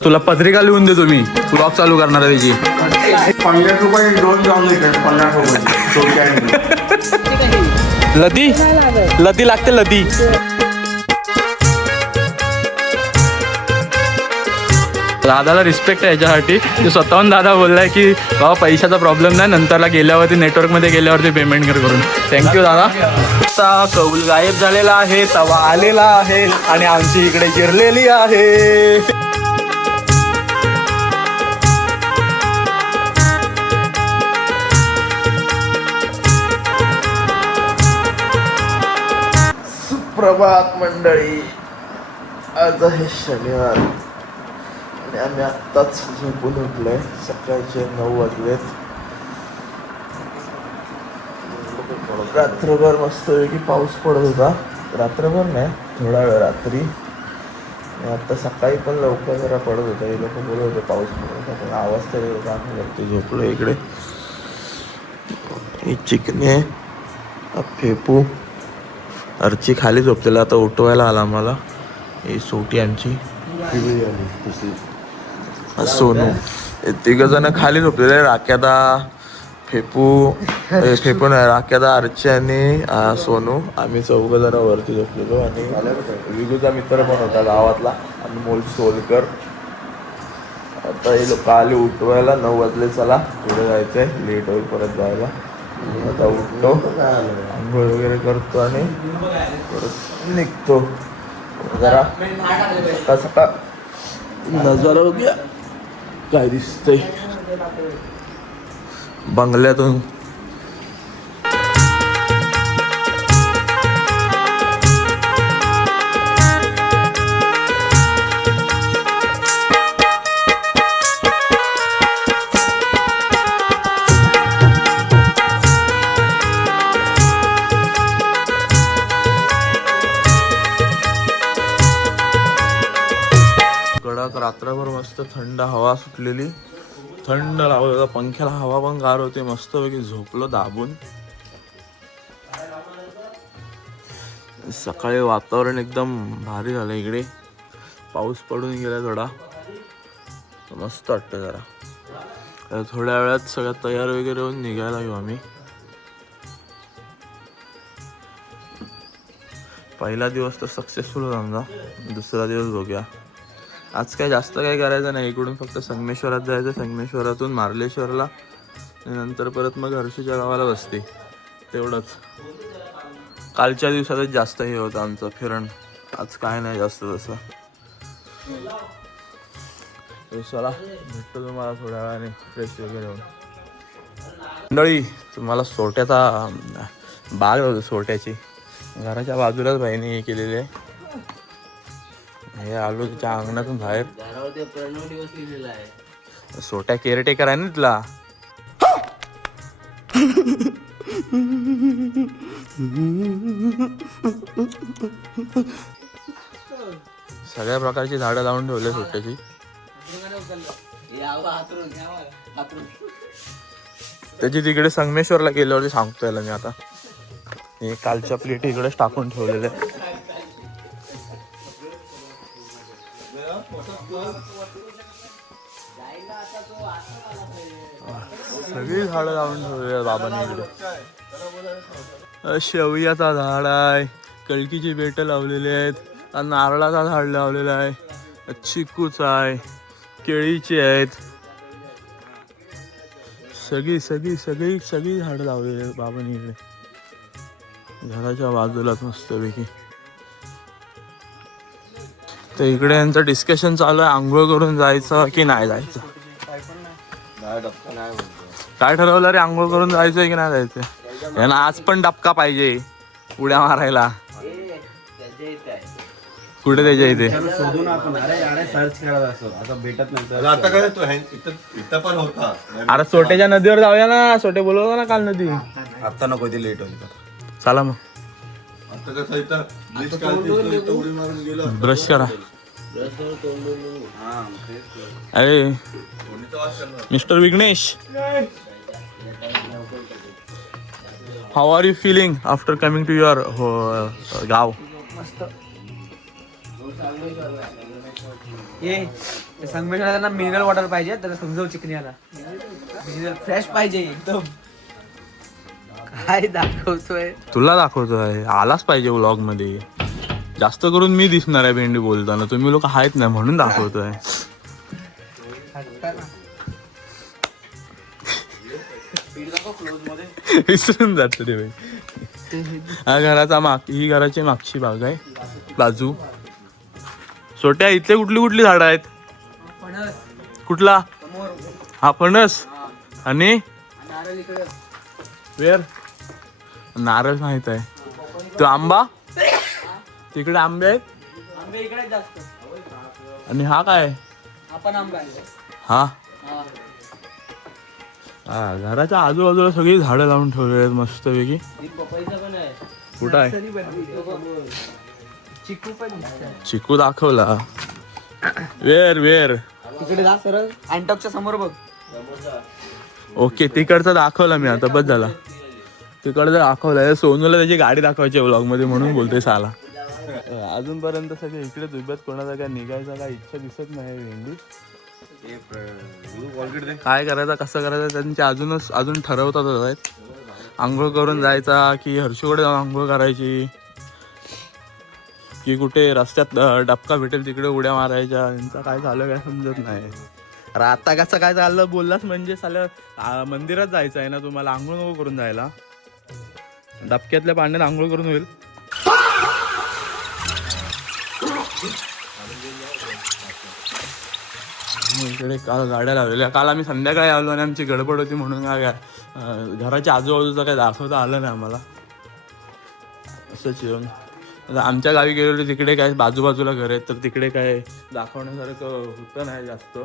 तुला पत्रिका लिहून देतो मी ब्लॉग चालू करणार आहे त्याची. 50 रुपये दोन जाऊन देतात 50 रुपये. लदी लदी लागते लदी. दादाला रिस्पेक्ट आहे याच्यासाठी की स्वतःहून दादा बोललाय की बाबा पैशाचा प्रॉब्लेम नाही, नंतरला गेल्यावरती नेटवर्कमध्ये गेल्यावरती पेमेंट कर करून. थँक्यू दादा. आता कौल गायब झालेला आहे, तवा आलेला आहे आणि आमची इकडे गिरलेली आहे. प्रभात मंडळी, आज आहे शनिवार आणि आम्ही आत्ताच झोपून उठलोय. सकाळचे 9 वाजलेत. रात्रभर मस्तपैकी पाऊस पडत होता. रात्रभर नाही, थोडा वेळ रात्री. आता सकाळी पण लवकर जरा पडत होता. हे लोक बोलत होते पाऊस पडत होता, पण आवाज तरी होता. आम्ही वरती झोपलो. इकडे ही चिकने, फेपू, अर्ची खाली झोपलेला. आता उठवायला आला आम्हाला. ही सोटी आमची सोनू, तिघ जण खाली झोपलेले. राख्यादा, फेपू नाही, राख्यादा, अर्ची आणि सोनू. आम्ही 4 जण वरती झोपलेलो. आणि विगूचा मित्र पण होता गावातला, अनमोल सोलकर. आता हे लोक आले उठवायला. 9 वाजले. चला पुढे जायचंय, लेट होईल परत जायला. आता उठतो, आंघोळ वगैरे करतो आणि परत निघतो. जरा सकाळ सकाळ नजारा बघूया काय दिसतंय बंगल्यातून. रात्रभर मस्त थंड हवा सुटलेली, थंड लावत होता पंख्याला. हवा पण गार होते. मस्तपैकी झोपलो दाबून. सकाळी वातावरण एकदम भारी झालं. इकडे पाऊस पडून गेला थोडा, मस्त वाटतं जरा. थोड्या वेळात सगळ्या तयार वगैरे होऊन निघायला घेऊ आम्ही. पहिला दिवस तर सक्सेसफुल होता आमचा. दुसरा दिवस बघूया. आज काय जास्त काय करायचं नाही. इकडून फक्त संगमेश्वरात जायचं, संगमेश्वरातून मार्लेश्वरला आणि नंतर परत मग हर्षूच्या गावाला बसते. तेवढंच. कालच्या दिवसातच जास्त हे होतं आमचं फिरण. आज काय नाही जास्त तसं. चला भेटतो तुम्हाला थोड्या वेळाने फ्रेश वगैरे होऊन. मंडळी, तुम्हाला सोट्याचा बाग होतो. सोट्याची घराच्या बाजूलाच बाईने हे केलेली आहे. हे आलो तिच्या अंगणातून बाहेर. सोट्या केअरटेकर आहे ना तिथला. सगळ्या प्रकारची झाडं लावून ठेवले सोट्याची. त्याची तिकडे संगमेश्वरला गेल्यावरती सांगतो याला मी. आता हे कालच्या प्लेट इकडेच टाकून ठेवलेले. सगळी झाडं लावून ठेवली बाबांनी इकडे. शेवयाचा झाड आहे, कळकीची बेटं लावलेली आहेत, नारळाचा झाड लावलेला आहे, चिकूच आहे, केळीची आहेत. सगळी सगळी सगळी सगळी झाडं लावलेली आहेत बाबांनी इकडे घराच्या बाजूलाच मस्तपैकी. तर इकडे यांचं डिस्कशन चालू आहे, आंघोळ करून जायचं की नाही जायचं. काय ठरवलं रे, आंघोळ करून जायचंय की नाही जायचं. यांना आज पण डबका पाहिजे उड्या मारायला. कुठे त्याच्या इथे अरे सोट्याच्या नदीवर जाऊया ना. सोटे बोलवतो ना काल नदी. आता नको ते लेट होईल. चला मग ब्रश करा. अरे mister Vighnesh, how are you feeling after coming to your गाव? ये संगमेश्वरला त्यांना मिनरल वॉटर पाहिजे, त्याला समजव चिकनियाला मिनरल फ्रेश पाहिजे एकदम. काय दाखवतोय तुला दाखवतोय, आलाच पाहिजे व्लॉग मध्ये. जास्त करून मी दिसणार आहे भेंडी बोलताना, तुम्ही लोक आहेत नाही म्हणून दाखवतोय. विसरून जात रे भाई. हा घराचा ही घराची मागची बाग आहे, बाजू. छोट्या इथले कुठली कुठली झाडं आहेत? फणस कुठला? समोर, हा फणस. आणि नारळ इकडे. वेर नारळ माहित आहे. तो आंबा तिकडे आंबे आहेत. आंबे इकडे जास्त. आणि हा काय? आपण आंबा आहे. हा हा. हा घराच्या आजूबाजूला सगळी झाडं लावून ठेवली आहेत मस्तपैकी. एक पपईचा पण आहे. कुठं आहे? नर्सरी बनली आहे. चिकू पण दिसतंय. चिकू दाखवला. वेर तिकडे जा सरळ अँटॉकच्या समोर बघ. ओके तिकडचा दाखवला मी आता, बस झाला. तिकडचा दाखवला. सोनूला त्याची गाडी दाखवायची व्लॉग मध्ये म्हणून बोलतोय साला. अजूनपर्यंत सगळे इकडे उभ्यात, कोणाचा काय निघायचा काय इच्छा दिसत नाही भेंडी. काय करायचं कसं करायचं त्यांचे अजून ठरवतातच आहेत. आंघोळ करून जायचा की हर्षूकडे जाऊन आंघोळ करायची, की कुठे रस्त्यात डबका भेटेल तिकडे उड्या मारायच्या. यांचं काय झालं काय समजत नाही. आता कसं काय चाललं बोललास म्हणजे साल्या मंदिरात जायचं आहे ना तुम्हाला, आंघोळ नको करून जायला. डबक्यातल्या पाण्यात आंघोळ करून होईल. इकडे काल गाड्या लावलेल्या. काल आम्ही संध्याकाळी आलो आणि आमची गडबड होती म्हणून काय घराच्या आजूबाजूचं काय दाखवता आलं नाही आम्हाला. असंच येऊन आता आमच्या गावी गेलेलो तिकडे काय बाजूबाजूला घर आहेत, तर तिकडे काय दाखवण्यासारखं होतं नाही जास्त.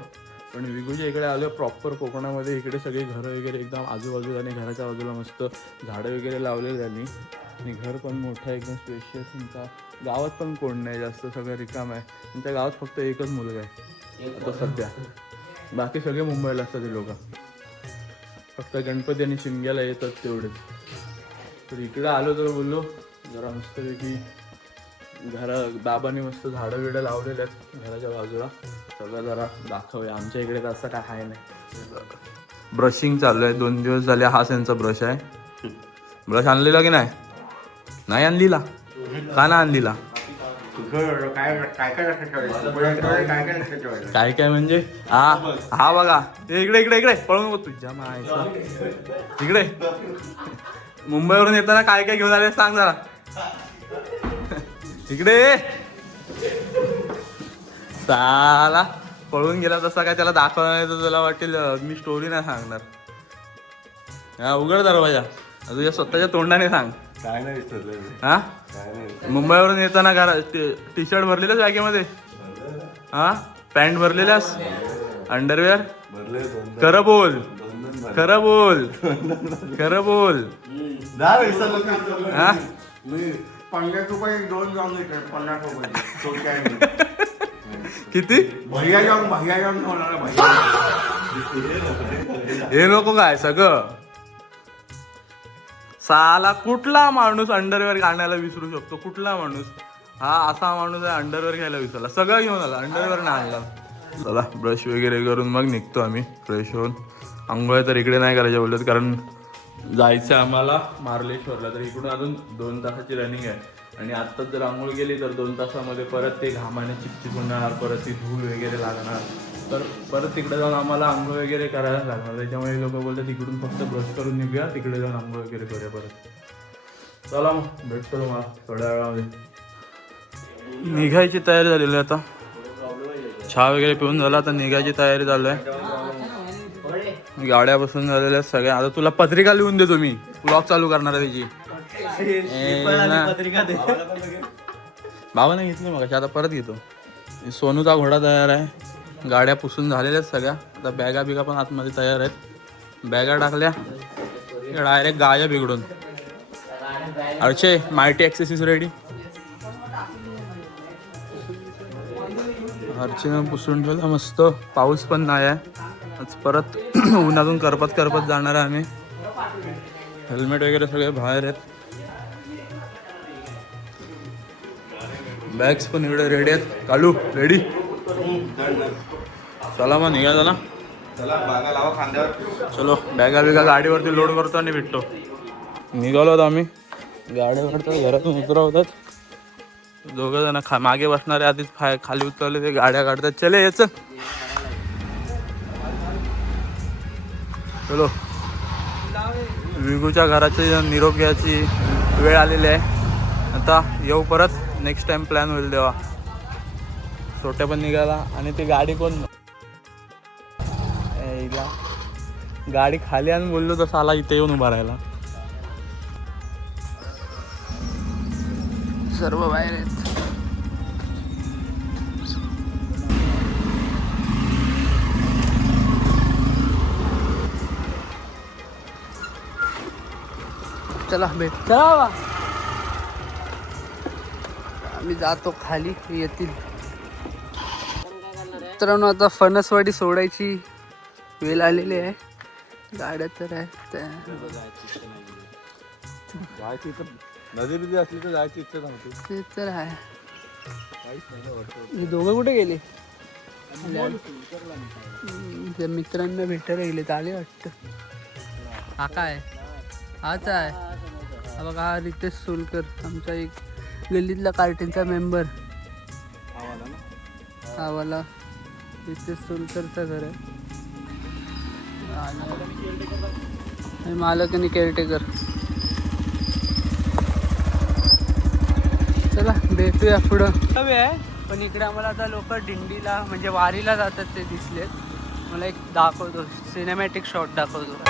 पण विगूच्या इकडे आलो प्रॉपर कोकणामध्ये, इकडे सगळी घरं वगैरे एकदम आजूबाजूला आणि घराच्या बाजूला मस्त झाडं वगैरे लावलेली त्यांनी. आणि घर पण मोठं आहे एकदम स्पेशियस. तुमचा गावात पण कोण नाही जास्त, सगळं रिकाम आहे. तुमच्या गावात फक्त एकच मुलगा आहे आता सध्या, बाकी सगळे मुंबईला असतात ते लोक. फक्त गणपती आणि शिमग्याला येतात तेवढेच. तर इकडे आलो तर बोललो जरा मस्तपैकी बाबांनी मस्त झाडं बिडं लावलेले आहेत घराच्या बाजूला, सगळं जरा दाखवूया. आमच्या इकडे तर असं काय आहे नाही. ब्रशिंग चालू आहे, 2 दिवस झाले. हा त्यांचा ब्रश आहे. ब्रश आणलेला की नाही आणलेला? का नाही आणलेला? काय काय म्हणजे? हा बघा इकडे पळून बघ तुझ्या मायचा. इकडे मुंबईवरून येताना काय काय घेऊन आले सांग जरा. इकडे साला पळून गेला तसा काय त्याला दाखवणार नाही तर तुला वाटेल मी स्टोरी नाही सांगणार. हा उघड दरवाजा, तुझ्या स्वतःच्या तोंडाने सांग. काय नाही विसरले. हा मुंबईवरून येताना टी शर्ट भरलेल्यास बॅगेमध्ये? हा पॅन्ट भरलेल्यास? अंडरवेअर? खरं बोल, खरं बोल, खरं बोल. हा 50 रुपये 2 जाऊन 50 रुपये किती? भैया जाऊन होणार भैया. हे नको काय सगळं. साला कुठला माणूस अंडरवेअर घालण्याला विसरू शकतो? कुठला माणूस? हा असा माणूस आहे अंडरवेअर घ्यायला विसरला. सगळं घेऊन आला, अंडरवेअर नाही आणला. चला ब्रश वगैरे करून मग निघतो आम्ही फ्रेश होऊन. आंघोळ तर इकडे नाही करायच्या बोलत, कारण जायचं आम्हाला मार्लेश्वरला. तर इकडून अजून 2 तासाची रनिंग आहे. आणि आत्ताच जर आंघोळ गेली तर 2 तासामध्ये परत ते घामाने चिपचिपणार, परत ती धूळ वगैरे लागणार. तर परत तिकडे जाऊन आम्हाला आंघोळ वगैरे करायला लागणार. त्याच्यामुळे लोक बोलतात तिकडून फक्त ब्रश करून निघूया, तिकडे जाऊन आंघोळ वगैरे करूया परत. चला मग भेटतो तुम्हाला थोड्या वेळामध्ये. निघायची तयारी झालेली आहे आता. चहा वगैरे पिऊन झाला, आता निघायची तयारी चालू आहे. गाड्या बसून झालेल्या आहेत सगळ्या. आता तुला पत्रिका लिहून देतो मी, व्लॉग चालू करणार आहे त्याची. बाबाने घेतली मग, आता परत घेतो. सोनूचा घोडा तयार आहे, गाड्या पुसून झालेल्या आहेत सगळ्या. आता बॅगा बिगा पण आतमध्ये तयार आहेत. बॅगा टाकल्या डायरेक्ट गाया बिघडून. अर्चे मायटी ॲक्सेसरीज रेडी. अर्चेनं पुसून ठेवलं मस्त. पाऊस पण नाही आहे आज. परत उन्हातून करपत जाणार आहे आम्ही. हेल्मेट वगैरे सगळे बाहेर आहेत. बॅग्स पण इकडे रेडी आहेत. कालू रेडी? चला मग निघा ना. चला बागा लावा खांद्यावर. चलो बॅगा बिगा गाडीवरती लोड करतो आणि भेटतो. निघालो होतो आम्ही गाड्यावरती, घरातून उतरवतात दोघं जण. मागे बसणारे आधीच खाली उतरले, ते गाड्या काढतात. चले याच चलो. विगूच्या घराचे निरोप घ्यायची वेळ आलेली आहे. आता येऊ परत, नेक्स्ट टाइम प्लॅन होईल तेव्हा. छोट्या पण निघाला आणि ती गाडी कोण हिला गाडी खाली आणून बोललो तसं आला इथे येऊन उभा राहिला. सर्व बाहेर आहेत. चला भेट. चला आम्ही जातो खाली, येतील. मित्रांनो आता फणसवाडी सोडायची वेळ आलेली आहे. गाड्या तर आहेत. नदी बिदी असली तर जायची इच्छा नव्हती. ते तर आहे. हे दोघं कुठे गेले? त्या मित्रांना भेटायला गेले, आले वाटतं. हा काय हाच आहे. हा बघा, हा रितेश सोलकर, आमचा एक गल्लीतला कार्टेनचा मेंबर. हा वाला रितेश सोलकरचं घर आहे. मालक आणि केअरटेकर. चला भेटूया पुढं. आहे पण इकडे आम्हाला आता लोक दिंडीला म्हणजे वारीला जातात ते दिसलेत. मला एक दाखवतो, सिनेमॅटिक शॉट दाखवतो.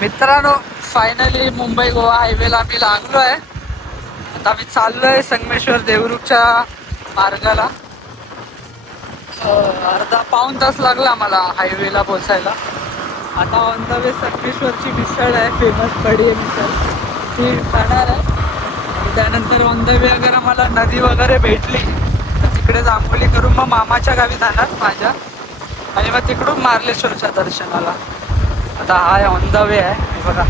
मित्रांनो फायनली मुंबई गोवा हायवेला आम्ही लागलो आहे. आता आम्ही चाललो आहे संगमेश्वर देवरुखच्या मार्गाला. अर्धा पाऊण तास लागला आम्हाला हायवेला पोचायला. आता ऑन द वे संगमेश्वरची मिसळ आहे, फेमस कढी मिसळ, ती खाणार आहे. त्यानंतर ऑन द वे अगर आम्हाला नदी वगैरे भेटली तर तिकडे जांभोली करून मग मामाच्या गावी जाणार माझ्या, आणि मग तिकडून मार्लेश्वरच्या दर्शनाला. आता हा ऑन द वे आहे बघा.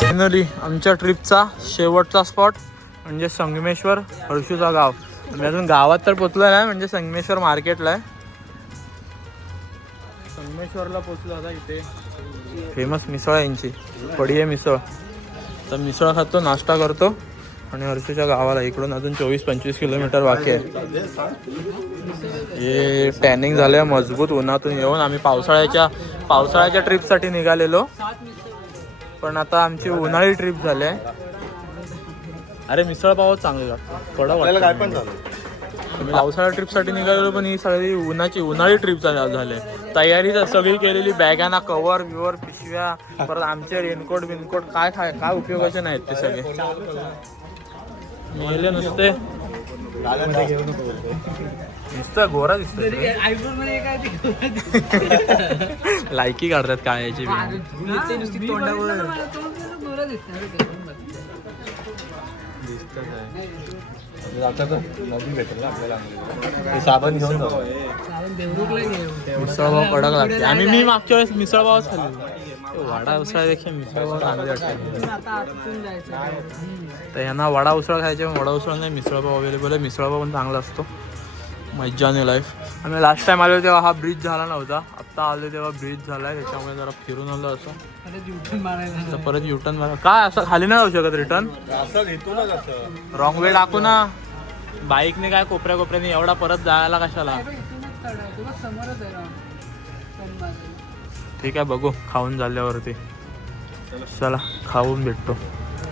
फायनली आमच्या ट्रिपचा शेवटचा स्पॉट म्हणजे संगमेश्वर, हर्षूचा गाव. मी अजून गावात तर पोचलो नाही, म्हणजे संगमेश्वर मार्केटला आहे. संगमेश्वरला पोचलो आता. इथे फेमस मिसळ आहे यांची, पडी आहे मिसळ. तर मिसळ खातो, नाश्ता करतो आणि हर्षूच्या गावाला. इकडून अजून 24-25 किलोमीटर बाकी आहे. हे टॅनिंग झालं आहे मजबूत उन्हातून येऊन. आम्ही पावसाळ्याच्या ट्रिपसाठी निघालेलो, पण आता आमची उन्हाळी ट्रिप झाली आहे. अरे मिसळ पावच चांगली लागतो. आपल्याला काय पण झालं. पावसाळ्या ट्रिपसाठी निघालेलो, पण ही सगळी उन्हाळी ट्रिप झाली. तयारी सगळी केलेली, बॅगांना कव्हर बिवर, पिशव्या, परत आमचे रेनकोट बिनकोट काय उपयोगाचे नाहीत ते सगळे. मेले नुसते नुसतं गोरा दिसत. लायकी काढतात काय याची. नदी भेटेल ना आपल्याला, साबण घेऊन जाऊ. मिसळपाव कडक लागते. मी मागच्या वेळेस मिसळपावच खाल्ली. वडा उसळापेक्षा मिसळपाव चांगले वाटते. तर यांना वडा उसळ खायचे, वडा उसळ नाही, मिसळपाव अवेलेबल आहे. मिसळपाव पण चांगला असतो. मज्जा नाही लाईफ. आम्ही लास्ट टाइम आलो तेव्हा हा ब्रिज झाला नव्हता, आत्ता आलो तेव्हा ब्रिज झाला आहे. त्याच्यामुळे जरा फिरून आलो असं. तर परत युटर्न मारा. काय असं खाली नाही जाऊ शकत रिटर्न? असं घेतो ना कसं रॉंग वे टाकू ना. बाईकने काय कोपऱ्याने एवढा परत जायला कशाला. ठीक आहे, बघू खाऊन झाल्यावरती. चला खाऊन भेटतो.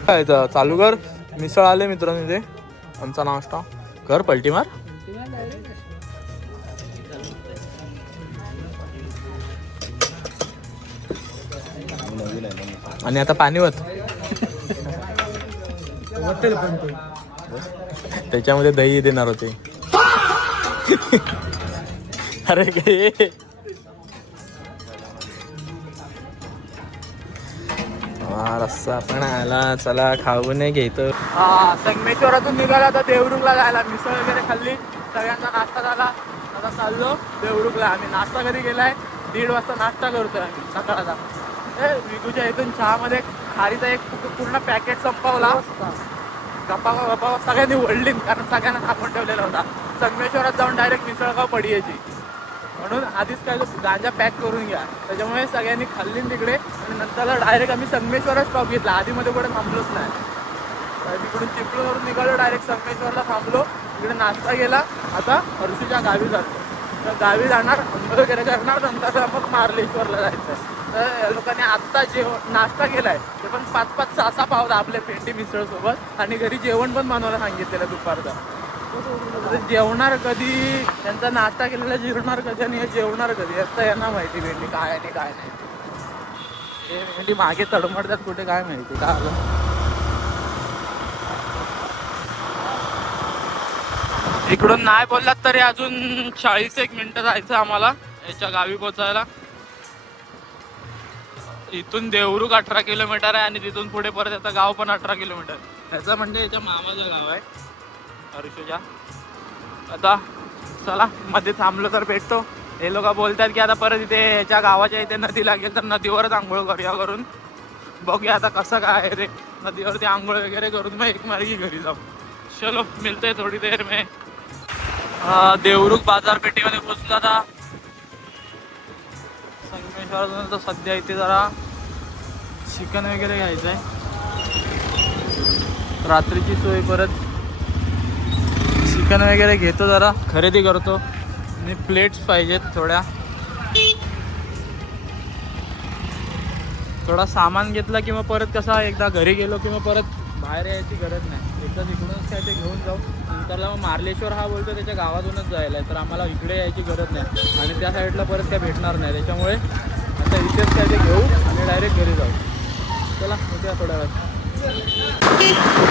काय चालू कर. मिसळ आले मित्रांनो इथे. आमचा नाश्ता कर, पलटी मार. आणि आता पाणीवत वाटेल पण ते. त्याच्यामध्ये दही देणार होते. अरे काय रस्सा पण आला, चला खाऊन घ्यायचं. हा संगमेश्वरातून निघाला आता देवरुखला जायला. मिसळ वगैरे खाल्ली, सगळ्यांचा नाश्ता झाला. आता चाललो देवरुखला. आम्ही नाश्ता कधी केलाय 1:30 वाजता नाश्ता करतोय आम्ही सकाळचा. विगूच्या इथून चहामध्ये खारीचा एक पूर्ण पॅकेट संपवला. गप्पा सगळ्यांनी ओढली, कारण सगळ्यांना थांबून ठेवलेला होता. संगमेश्वरात जाऊन डायरेक्ट मिसळगाव पडियाची, म्हणून आधीच काय तो गांजा पॅक करून घ्या. त्याच्यामुळे सगळ्यांनी खाल्ली तिकडे आणि नंतर डायरेक्ट आम्ही संगमेश्वरच स्टॉप घेतला. आधीमध्ये कुठे थांबलोच नाही. तिकडून चिपळूणवरून निघालो, डायरेक्ट संगमेश्वरला थांबलो. तिकडे नाश्ता केला. आता हर्षूच्या गावी जातो. तर गावी जाणार, अंघोळ वगैरे करणार, नंतर मग मार्लेश्वरला जायचं. तर या लोकांनी आत्ता नाश्ता केलाय, ते पण 5-5, 6-6 पाव आपल्या भेंडी मिसळ सोबत. आणि घरी जेवण पण बनवायला सांगितलेलं दुपारचं. जेवणार कधी, त्यांचा नाश्ता केलेला जेवणार कधी आणि हे जेवणार कधी याचा यांना माहिती. भेंडी काय आणि काय नाही. हे भेंडी मागे तडमडतात कुठे काय माहिती. काय आलं इकडून नाही बोललात तरी अजून 40-1 मिनिटं जायचं आम्हाला याच्या गावी पोचायला. इथून देवरुख 18 किलोमीटर आहे आणि तिथून पुढे परत याचं गाव पण 18 किलोमीटर. त्याचं म्हणजे याच्या मामाचं गाव आहे हर्षूच्या. आता चला मध्ये थांबलो तर भेटतो. हे लोक बोलतात की आता परत इथे याच्या गावाच्या इथे नदी लागेल तर नदीवरच आंघोळ करूया करून. बघूया आता कसं काय आहे रे. नदीवरती आंघोळ वगैरे करून मग एक मार्गी घरी जाऊ. चलो मिळतंय थोडी देर में. देवरुख बाजारपेठेमध्ये पोचलो आता. संगमेश्वरातून तर सध्या इथे जरा चिकन वगैरे घ्यायचं आहे. रात्रीची सोय, परत चिकन वगैरे घेतो, जरा खरेदी करतो. आणि प्लेट्स पाहिजेत थोडा सामान घेतला की मग परत कसा एकदा घरी गेलो की मग परत बाहेर यायची गरज नाही. एकदा तिकडूनच काय ते घेऊन जाऊ. नंतरला मग मार्लेश्वर हा बोलतो त्याच्या गावातूनच जायला आहे, तर आम्हाला इकडे यायची गरज नाही आणि त्या साईडला परत काय भेटणार नाही. त्याच्यामुळे आता इथेच काय ते घेऊ आणि डायरेक्ट घरी जाऊ. चला उद्या थोड्या वेळात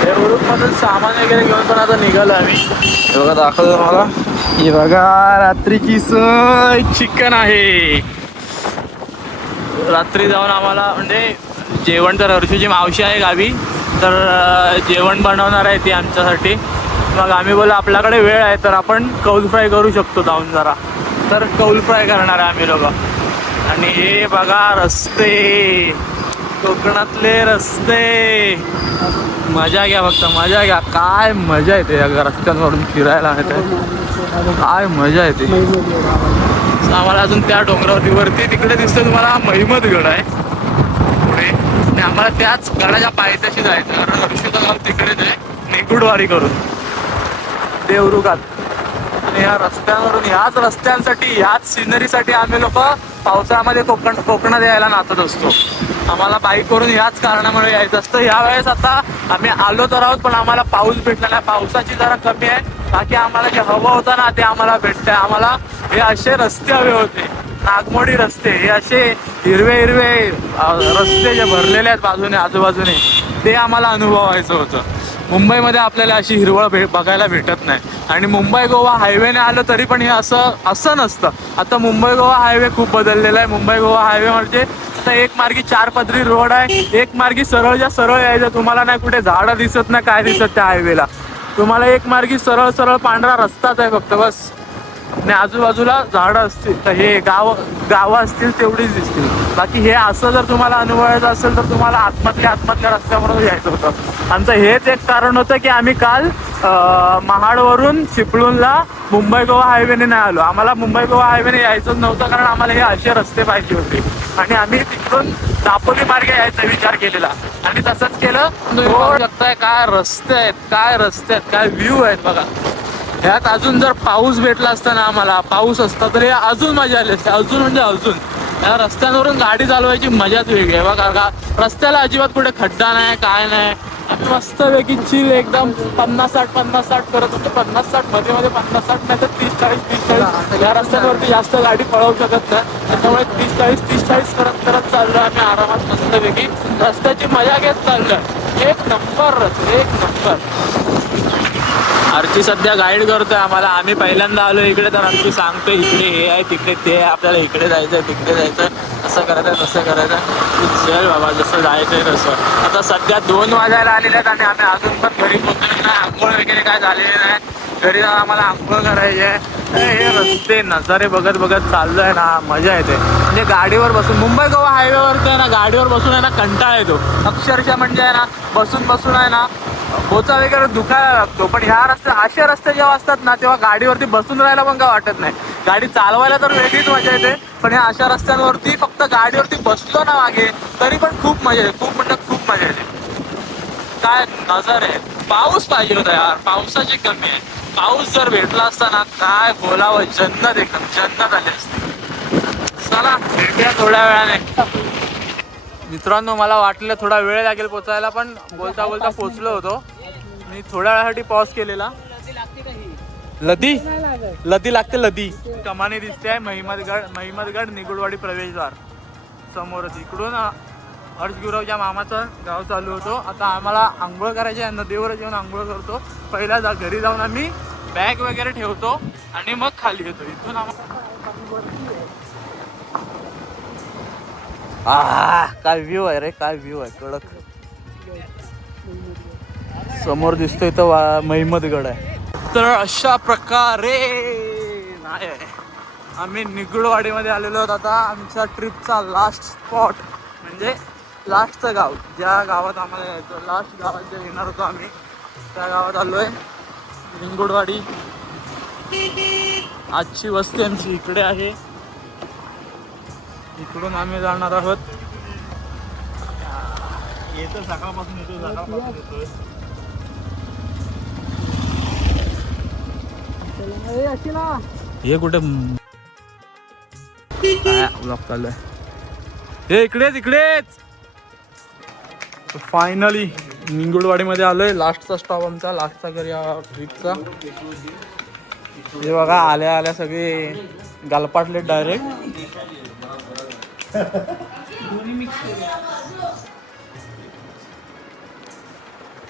देवरुखमधून सामान वगैरे घेऊन पण आता निघालो आम्ही. हे बघा दाखवतो मला. हे बघा रात्रीची सोय चिकन आहे. रात्री जाऊन आम्हाला म्हणजे जेवण, तर हर्षूची मावशी आहे गावी, तर जेवण बनवणार आहे ती आमच्यासाठी. मग आम्ही बोललो आपल्याकडे वेळ आहे तर आपण कौल फ्राय करू शकतो जाऊन जरा. तर कौल फ्राय करणार आहे आम्ही लोक. आणि हे बघा रस्ते, कोकणातले रस्ते, मजा घ्या फक्त मजा घ्या. काय मजा येते या रस्त्यांवरून फिरायला, काय मजा येते. आम्हाला अजून त्या डोंगरावरती वरती तिकडे दिसतं तुम्हाला महिमतगड आहे पुढे, आणि आम्हाला त्याच गडाच्या पायथ्याशी जायचं कारण हर्षूचं गाव तिकडेच आहे. नेकुडवारी करून देवरुखात. आणि ह्या रस्त्यांवरून, ह्याच रस्त्यांसाठी, ह्याच सिनरीसाठी आम्ही लोक पावसाळ्यामध्ये कोकणात यायला नाचत असतो. आम्हाला बाईकवरून याच कारणामुळे यायचं असतं. यावेळेस आता आम्ही आलो तर आहोत पण आम्हाला पाऊस भेटला नाही. पावसाची जरा कमी आहे, बाकी आम्हाला जे हवं होतं ना ते आम्हाला भेटतंय. आम्हाला हे असे रस्ते हवे होते, नागमोडी रस्ते, हे असे हिरवे हिरवे रस्ते जे भरलेले आहेत बाजूने आजूबाजूने, ते आम्हाला अनुभवायचं होतं. मुंबईमध्ये आपल्याला अशी हिरवळ बघायला भेटत नाही. आणि मुंबई गोवा हायवेने आलं तरी पण हे असं नसतं. आता मुंबई गोवा हायवे खूप बदललेला आहे. मुंबई गोवा हायवे म्हणजे आता एक मार्गी 4 पदरी रोड आहे. एक मार्गी सरळच्या सरळ यायचं. तुम्हाला नाही कुठे झाडं दिसत नाही, काय दिसत त्या हायवेला. तुम्हाला एक मार्गी सरळ सरळ पांढरा रस्ताच आहे फक्त बस. आणि आजूबाजूला झाडं असतील तर हे गावं असतील तेवढीच दिसतील. बाकी हे असं जर तुम्हाला अनुभवायचं असेल तर तुम्हाला आतमधल्या रस्त्यावरून यायचं होतं. आमचं हेच एक कारण होतं की आम्ही काल महाडवरून चिपळूणला मुंबई गोवा हायवेने नाही आलो. आम्हाला मुंबई गोवा हायवेने यायचंच नव्हतं कारण आम्हाला हे असे रस्ते पाहिजे होते आणि आम्ही तिकडून दापोली मार्गे यायचा विचार केलेला आणि तसंच केलं. बघू शकताय काय रस्ते आहेत, काय रस्ते आहेत, काय व्ह्यू आहेत बघा. ह्यात अजून जर पाऊस भेटला असता ना, आम्हाला पाऊस असता तर हे अजून मजा आली असते. अजून म्हणजे अजून या रस्त्यांवरून गाडी चालवायची मजाच वेगळी आहे बघा. रस्त्याला अजिबात कुठे खड्डा नाही, काय नाही, आम्ही मस्तपैकी चिल एकदम 50-60 करत होतो. 50-60 मध्ये 50-60 नाही तर 30-40 या रस्त्यांवरती जास्त गाडी पळवू शकत नाही, त्याच्यामुळे 30-40 करत चाललो आम्ही आरामात मस्तपैकी. रस्त्याची मजा घेत चाललोय. एक नंबर. आरची सध्या गाईड करतोय आम्हाला. आम्ही पहिल्यांदा आलो इकडे, तर आरची सांगतोय इकडे हे आहे तिकडे ते आहे, आपल्याला इकडे जायचंय तिकडे जायचं, असं करायचं तसं करायचं. चल बाबा जसं जायचंय तसं. आता सध्या 2 वाजायला आलेले आहेत आणि आम्ही अजून पण घरी पोहोचलेलो नाही. आंघोळ वगैरे काय झालेले नाही. घरी जाऊन आम्हाला आंघोळ करायची आहे. हे रस्ते नजारे बघत चाललोय ना, मजा येते. म्हणजे गाडीवर बसून मुंबई गोवा हायवेवरती आहे ना, गाडीवर बसून आहे ना कंटाळा येतो अक्षरशः. म्हणजे आहे ना बसून आहे ना बोचा वगैरे दुखायला लागतो. पण ह्या असे रस्ते जेव्हा असतात ना, तेव्हा गाडीवरती बसून राहायला पण काय वाटत नाही. गाडी चालवायला तर वेगळीच मजा येते, पण ह्या अशा रस्त्यांवरती फक्त गाडीवरती बसलो ना मागे तरी पण खूप मजा येते. खूप मजा येते. काय नजर आहे. पाऊस पाहिजे होता यार, पावसाची कमी आहे. पाऊस जर भेटला असता ना, काय बोलावं, जन्नत एकदम जन्नत आली असते. चला भेटूया थोड्या वेळाने. मित्रांनो मला वाटलं थोडा वेळ लागेल पोचायला, पण बोलता पोचलो होतो. मी थोड्या वेळासाठी पॉज केलेला. लदी लागते. कमानी दिसते आहे महिमतगड निगुडवाडी प्रवेशद्वार समोरच. इकडून हर्षगुरावच्या मामाचं गाव चालू होतो. आता आम्हाला आंघोळ करायची आहे, नदीवर येऊन आंघोळ करतो. पहिला घरी जाऊन आम्ही बॅग वगैरे ठेवतो आणि मग खाली येतो. इथून काय व्ह्यू आहे रे, काय व्ह्यू आहे कडक. समोर दिसतोय तर महिमतगड आहे. तर अशा प्रकारे नाही आम्ही निगुडवाडीमध्ये आलेलो आहोत. आता आमच्या ट्रिपचा लास्ट स्पॉट म्हणजे लास्टचं गाव, ज्या गावात आम्हाला यायचं, लास्ट गावात जे येणार होतो आम्ही, त्या गावात आलोय. निगुडवाडी. आजची वस्ती आमची इकडे आहे. इकडून आम्ही जाणार आहोत. सकाळपासून येतोय. हे कुठे ब्लॉक चालू आहे. हे इकडेच. फायनली निगुडवाडीमध्ये आलोय. लास्टचा स्टॉप आमचा, लास्टचा घर या ट्रिपचा. हे बघा आल्या सगळे गालपाटले डायरेक्ट.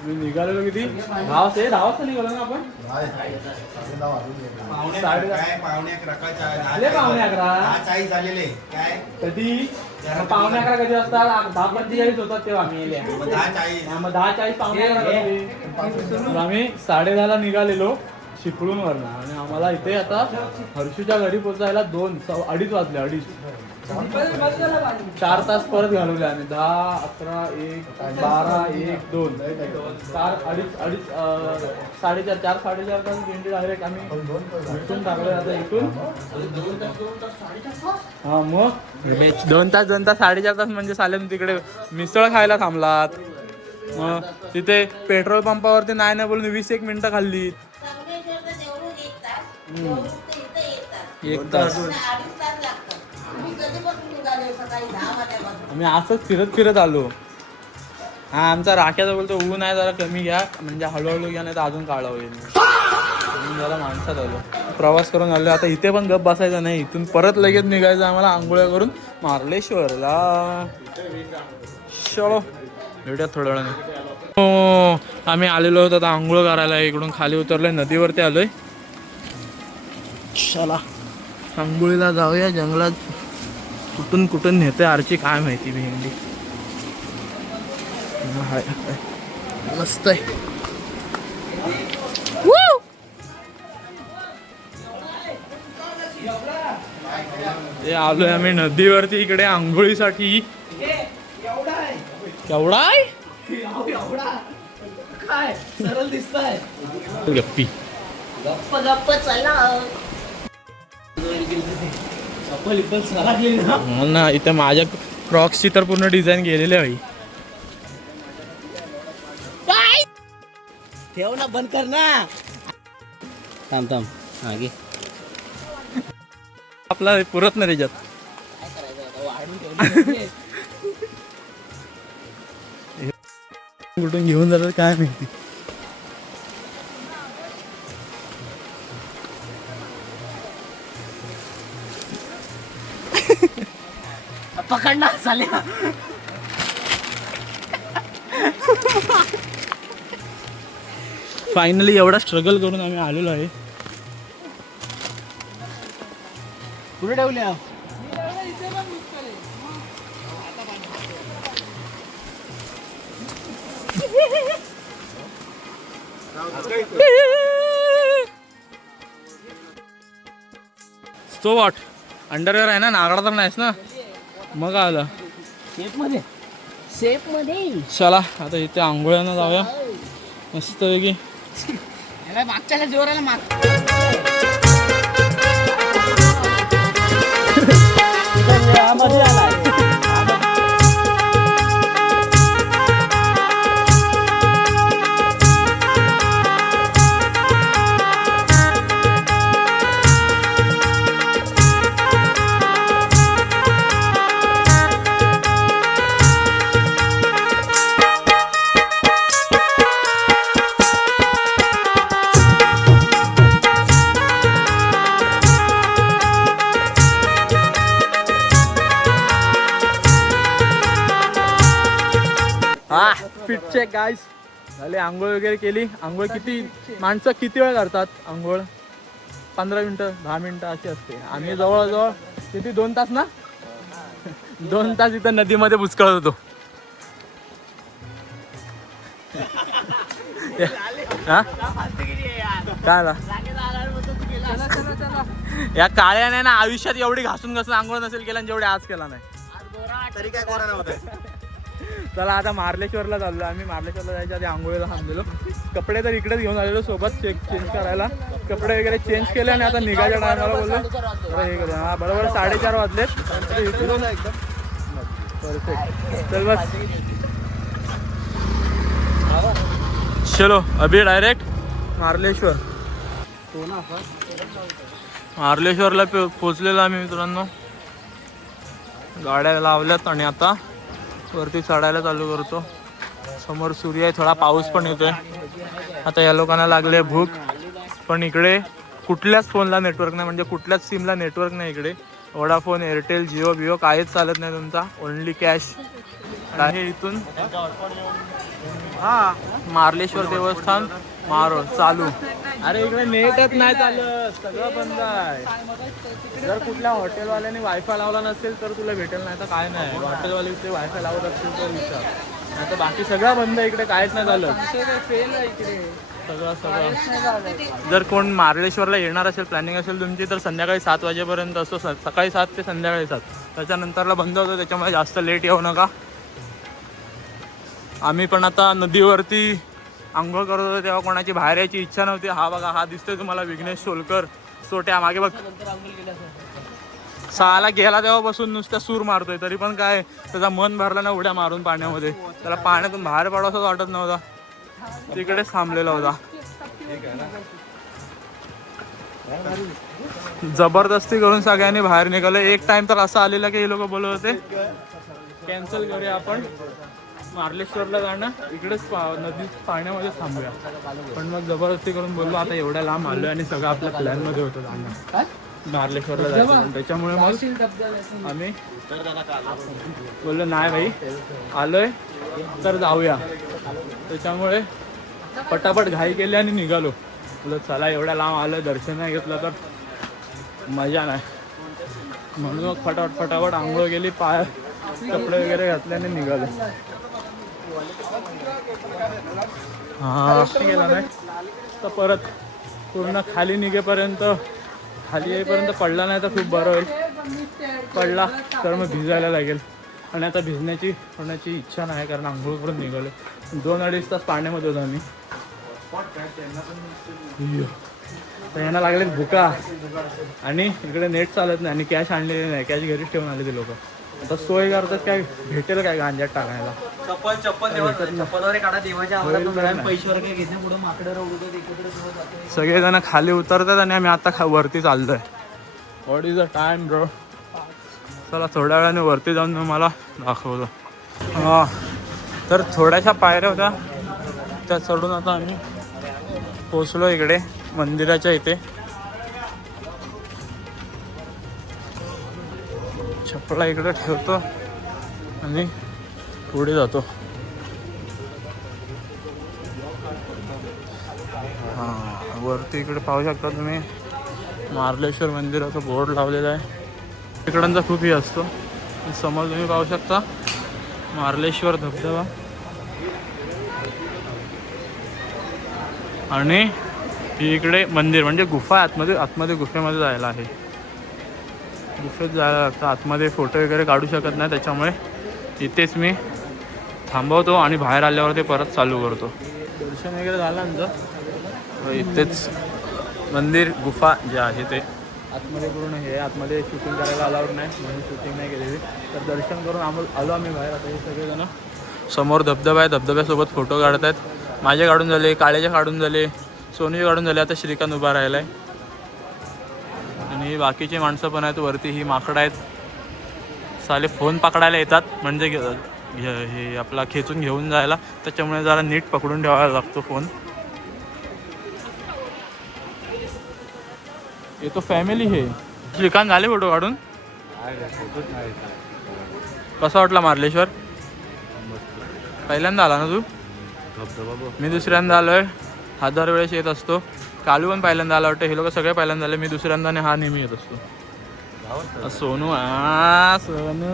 मी निघालेलो किती 10 निघालो ना आपण. कधी 11:15 कधी असतात, 10:45 होतात तेव्हा आम्ही येले. मग 10:40 11:15 आम्ही 10:30 निघालेलो चिपळूणवरनं. आणि आम्हाला इथे आता हर्षूच्या घरी पोचायला 2-2:30 वाजले. 4 तास परत घालवले आम्ही. 10, 11, 1, 12, 1, 2, 4, 2:30, 4:30, 4-4.5 तास भेंडी डायरेक्ट आम्ही भेटून टाकले. आता इथून हा मग 2 तास 4.5 तास म्हणजे सालेम तिकडे मिसळ खायला थांबलात. मग तिथे पेट्रोल पंपावरती नाही बोलून 20-1 मिनिटं खाल्ली. 1 तास आम्ही असंच फिरत आलो. हा आमचा राख्याचा बोलतो ऊन आहे जरा कमी घ्या, म्हणजे हळूहळू घ्या नाही तर अजून काळा होईल. जरा माणसात आलो, प्रवास करून आलो. आता इथे पण गप बसायचं नाही, इथून परत लगेच निघायचं आम्हाला आंघोळ्या करून मार्लेश्वरला. चलो भेटूया थोड्या वेळाने. हो आम्ही आलेलो होतो आता आंघोळ करायला. इकडून खाली उतरलोय, नदीवरती आलोय. चला आंघोळीला जाऊया. जंगलात कुठून नेते आरची काय माहिती. भेंडी मस्त आहे. हे आलोय आम्ही नदीवरती इकडे आंघोळीसाठी. केवढा आहे काय सरळ दिसतंय. गप्पी गप्प चला ना. इथे माझ्या क्रॉक्सची तर पूर्ण डिझाईन गेलेली आहे. ठेव ना, बंद कर ना. थांब मागे आपला पुरत नाही त्याच्यात. कुठून घेऊन जातात काय माहिती. पकडना चालेल. फायनली एवढा स्ट्रगल करून आम्ही आलेलो आहे. कुठे ठेवल्या? तो वॉट अंडरवेअर आहे ना, नागडा तर नाहीस ना, मग आलं. शेप मध्ये. शेप मध्ये. चला आता इथे आंघोळ्यांना जाऊया मस्त पैकी. मागच्या जोराला माग. मध्ये आलाय. फिट चेक गाईस झाले. आंघोळ वगैरे केली. आंघोळ किती माणसं किती वेळ करतात आंघोळ? 15 मिनटं 10 मिनटं अशी असते. आम्ही जवळजवळ किती 2 तास ना 2 तास इथं नदीमध्ये बुचकळत होतो. हा काय झालं? या काळ्याने ना आयुष्यात एवढी घासून घासून आंघोळ नसेल केला जेवढी आज केला नाही. तरी काय कोणा नव्हतं. चला आता मार्लेश्वरला चाललो आम्ही. मार्लेश्वरला जायच्या आधी आंघोळीला थांबलेलो. कपडे तर इकडेच घेऊन आलेलो सोबत चेंज करायला. कपडे वगैरे चेंज केले आणि आता निघायच्या टायमाला बोललो तर हे करू. हा बरोबर 4:30 वाजलेत. परफेक्ट. चल बस चलो अभि डायरेक्ट मार्लेश्वर. मार्लेश्वरला पोचलेलो आम्ही मित्रांनो. गाड्या लावल्यात आणि आता वरती चढायला चालू करतो. समोर सूर्य आहे, थोडा पाऊस पण येतोय. आता या लोकांना लागले भूक. पण इकडे कुठल्याच फोनला नेटवर्क नाही, म्हणजे कुठल्याच सिमला नेटवर्क नाही इकडे. वोडाफोन, एअरटेल, जिओ बिओ काहीच चालत नाही तुमचा. ओनली कॅश आहे इथून. हा मार्लेश्वर देवस्थान मारो चालू. अरे इकडे नेटच नाही चालत, सगळं बंद आहे. जर कुठल्या हॉटेलवाल्याने वायफाय लावला नसेल तर तुला भेटेल, नाही तर काय नाही. हॉटेलवाले इथे वायफाय लावत असतील तर विचार, नाही तर बाकी सगळं बंद आहे इकडे. काहीच नाही झालं सगळं. जर कोण मार्लेश्वरला येणार असेल, प्लॅनिंग असेल तुमची, तर संध्याकाळी 7 वाजेपर्यंत असतो. सकाळी 7 ते संध्याकाळी 7. त्याच्यानंतरला बंद होतो. त्याच्यामुळे जास्त लेट येऊ नका. आम्ही पण आता नदीवरती आंघोळ करत होतो तेव्हा कोणाची बाहेर यायची इच्छा नव्हती. हा बघा, हा दिसतोय तुम्हाला विघ्नेश सोलकर सोट्या मागे बघ. 6ला गेला तेव्हापासून नुसत्या सूर मारतोय. तरी पण काय त्याचा मन भरला ना उड्या मारून पाण्यामध्ये. त्याला पाण्यातून बाहेर पडावंसंच वाटत नव्हता. तिकडेच थांबलेला होता. जबरदस्ती करून सगळ्यांनी बाहेर निघालं. एक टाइम तर असा आलेला की हे लोक बोलत होते कॅन्सल करूया आपण मार्लेश्वरला जाणं, इकडेच नदी पाण्यामध्ये थांबूया. पण मग जबरदस्ती करून बोललो आता एवढ्या लांब आलोय आणि सगळं आपल्या प्लॅनमध्ये होतं जाणं मार्लेश्वरला जायचं. त्याच्यामुळे मग आम्ही बोललो नाही भाई आलोय तर जाऊया. त्याच्यामुळे पटापट घाई केली आणि निघालो. बोललो चला एवढ्या लांब आलोय, दर्शन नाही घेतलं तर मजा नाही. म्हणून मग फटाफट आंघोळ गेली, पाय कपडे वगैरे घातले आणि निघालो. हा गेला नाही तर परत पूर्ण खाली निघेपर्यंत, खाली येईपर्यंत पडला नाही तर खूप बरं होईल. पडला तर मग भिजायला लागेल. आणि आता भिजण्याची होण्याची इच्छा नाही, कारण आंघोळ करून निघालो. 2-2.5 तास पाण्यामध्ये होतो आम्ही. तर यांना लागले भुका आणि इकडे नेट चालत नाही आणि कॅश आणलेली नाही. कॅश घरीच ठेवून आले ते लोक. आता सोय करतात काय, भेटेल काय गांजात टाकायला. सगळेजण खाली उतरतात आणि आम्ही आता वरती चाललोय. What is the time bro? चला थोड्या वेळाने वरती जाऊन तुम्हाला दाखवतो. हा तर थोड्याशा पायऱ्या होत्या त्या चढून आता आम्ही पोचलो इकडे मंदिराच्या इथे. चपला इकडे ठेवतो आणि पुढे जातो. हां, वरती इकडे पाहू शकता तुम्ही मार्लेश्वर मंदिराचा बोर्ड लावलेला आहे. तिकडांचा खूप हे असतो. समोर तुम्ही पाहू शकता मार्लेश्वर धबधबा आणि इकडे मंदिर म्हणजे गुफा आतमध्ये गुफेमध्ये जायला आहे. गुफेत जायला लागतं आतमध्ये. फोटो वगैरे काढू शकत नाही त्याच्यामुळे इथेच मी थांबवतो आणि बाहेर आल्यावर ते परत चालू करतो. दर्शन वगैरे झालं आमचं. इथेच मंदिर गुफा जे आहे ते आतमध्ये पूर्ण हे आतमध्ये शूटिंग करायला अलाउड नाही म्हणून शूटिंग नाही केलेली. तर दर्शन करून आलो आम्ही बाहेर. आता हे सगळेजण समोर धबधबा आहे, धबधब्यासोबत फोटो काढत आहेत. माझे काढून झाले, काळेचे काढून झाले, सोनूचे काढून झाले. आता श्रीकांत उभा राहिला आहे आणि बाकीची माणसं पण आहेत वरती. ही माकडं आहेत, साले फोन पकडायला येतात म्हणजे हे आपला खेचून घेऊन जायला. त्याच्यामुळे जरा नीट पकडून ठेवायला लागतो फोन. हे तो फॅमिली हे. श्रीकांत झाले फोटो काढून. कसा वाटला मार्लेश्वर? पहिल्यांदा आला ना तू? मी दुसऱ्यांदा आलोय. 1000 वेळेस येत असतो. कालू पण पहिल्यांदा आला वाटतं. हे लोक सगळे पहिल्यांदा आले. मी दुसऱ्यांदा आणि हा नेहमी येत असतो. Sonu Sonu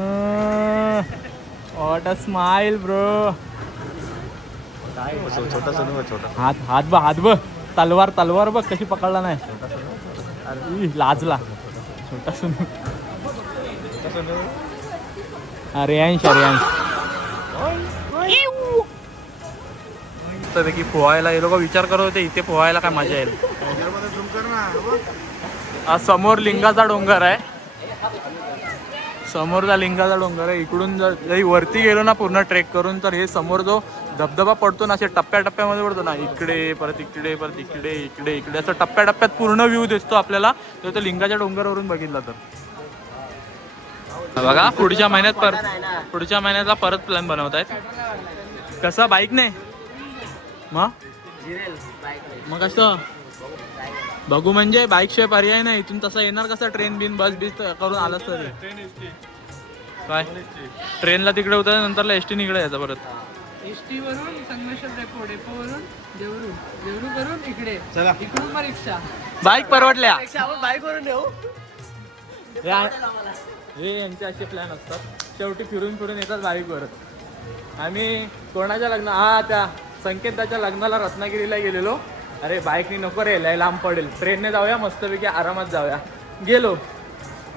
what a smile bro. हात बघ. तलवार बघ कशी पकडला नाही. अरे लाजला छोटा सोनू. रेयांश तर की पोहायला हे लोक विचार करत होते इथे पोहायला काय मजा येईल. हा समोर लिंगाचा डोंगर आहे. समोरचा लिंगाचा डोंगर आहे. इकडून जरी वरती गेलो ना पूर्ण ट्रेक करून तर हे समोर जो धबधबा पडतो ना असे टप्प्याटप्प्यामध्ये पडतो ना. इकडे परत इकडे परत इकडे इकडे इकडे असं टप्प्याटप्प्यात पूर्ण व्ह्यू दिसतो आपल्याला. तो लिंगाच्या डोंगरावरून बघितला तर. बघा पुढच्या महिन्यातला परत प्लॅन बनवत आहेत. कसा बाईक नाही मग कसं बघू म्हणजे बाईक शिवाय पर्याय नाही. इथून तसा येणार कसा ट्रेन बिन बस करून आलास तरी काय. ट्रेनला तिकडे होतं नंतरला एस टी इकडे यायचा परत. एसटी वरून संगमेश्वर डेपोवरून देवरू करून इकडे चला. इकडून मग रिक्षा. बाईक परवडल्या. बाईक वरून येऊ. हे यांचे असे प्लॅन असतात. शेवटी फिरून येतात बाईकवरच. आम्ही कोणाच्या लग्न त्या संकेताच्या लग्नाला रत्नागिरीला गेलेलो. अरे बाईकनी नको रे लय लांब पडेल, ट्रेनने जाऊया मस्तपैकी आरामात जाऊया. गेलो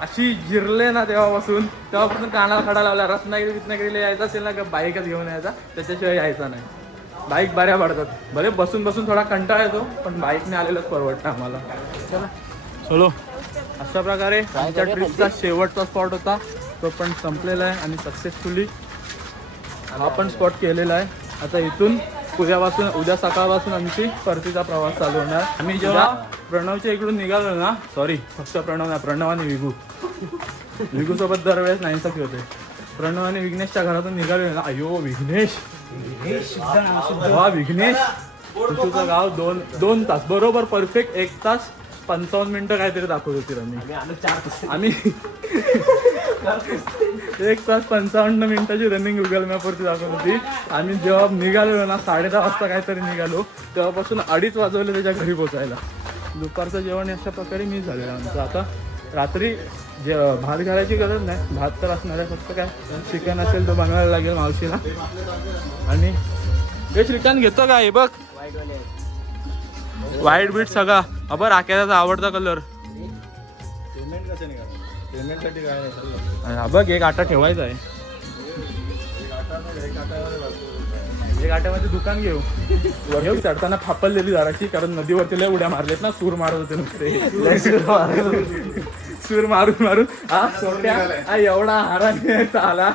अशी जिरले ना तेव्हापासून कानाला खडा लावला. रत्नागिरीला यायचं असेल ना बाईकच घेऊन यायचा, त्याच्याशिवाय यायचा नाही. बाईक बऱ्या पडतात. भले बसून थोडा कंटाळा येतो पण बाईकने आलेलंच परवडतं आम्हाला. चलो अशा प्रकारे आमच्या ट्रिपचा शेवटचा स्पॉट होता तो पण संपलेला आहे आणि सक्सेसफुली हा पण स्पॉट केलेला आहे. आता इथून उद्या सकाळपासून आमची परतीचा प्रवास चालू होणार. आम्ही जेव्हा प्रणवच्या इकडून निघालो ना, सॉरी फक्त प्रणव नाही, प्रणव आणि विगू सोबत दरवेळेस नाहीसाकी होते. प्रणव आणि विघ्नेशच्या घरातून निघालो ना. अयो विघ्नेश तुझं गाव 2 तास बरोबर परफेक्ट 1 तास 55 मिनिटं काहीतरी दाखवत होती रनिंग. आम्ही 1 तास 55 मिनिटाची रनिंग गुगल मॅपवरती दाखवत होती. आम्ही जेव्हा निघालो ना 10:30 वाजता काहीतरी निघालो तेव्हापासून 2:30 वाजवले त्याच्या घरी पोचायला. दुपारचं जेवण अशा प्रकारे मी झालेलं आमचं. आता रात्री भात घालायची गरज नाही, भात तर असणार आहे. फक्त काय चिकन असेल तो बनवायला लागेल मावशीला. आणि हे श्रीकांत घेतो का हे बघ व्हाईट बीट सगळा. अबा राख्याचा आवडता कलर. पेमेंटसाठी काय बघ एक आटा ठेवायचा आहे. एक आट्यामध्ये दुकान घेऊ चढताना फापललेली जराशी, कारण नदीवरती लय उड्या मारलेत ना. सूर मारत होते नुसते. सूर मारून मारून हा सोप्या हा एवढा हाराने आला